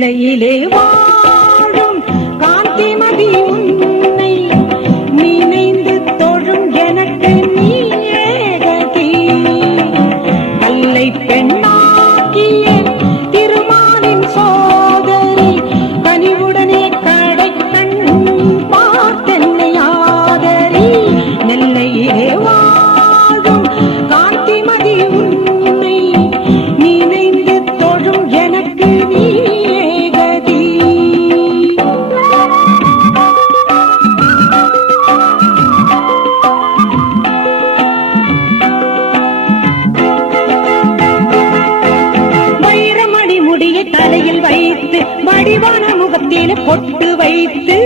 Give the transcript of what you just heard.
நெல்லையிலே வாழும் காந்திமதி உன்னை நினைந்து தொழும் எனக்கு நீயே கதி. கல்லை பெண்ணாக்கிய திருமாலின் சோதரி கனிவுடனே கடை கண் பார்த்தென்னை ஆதரி. நெல்லையிலே வாழும் காந்திமதி உன்னை நினைந்து தொழும் எனக்கு நீயே கதி. வைரமணி முடியை தலையில் வைத்து வடிவான முகத்தில் பொட்டு வைத்து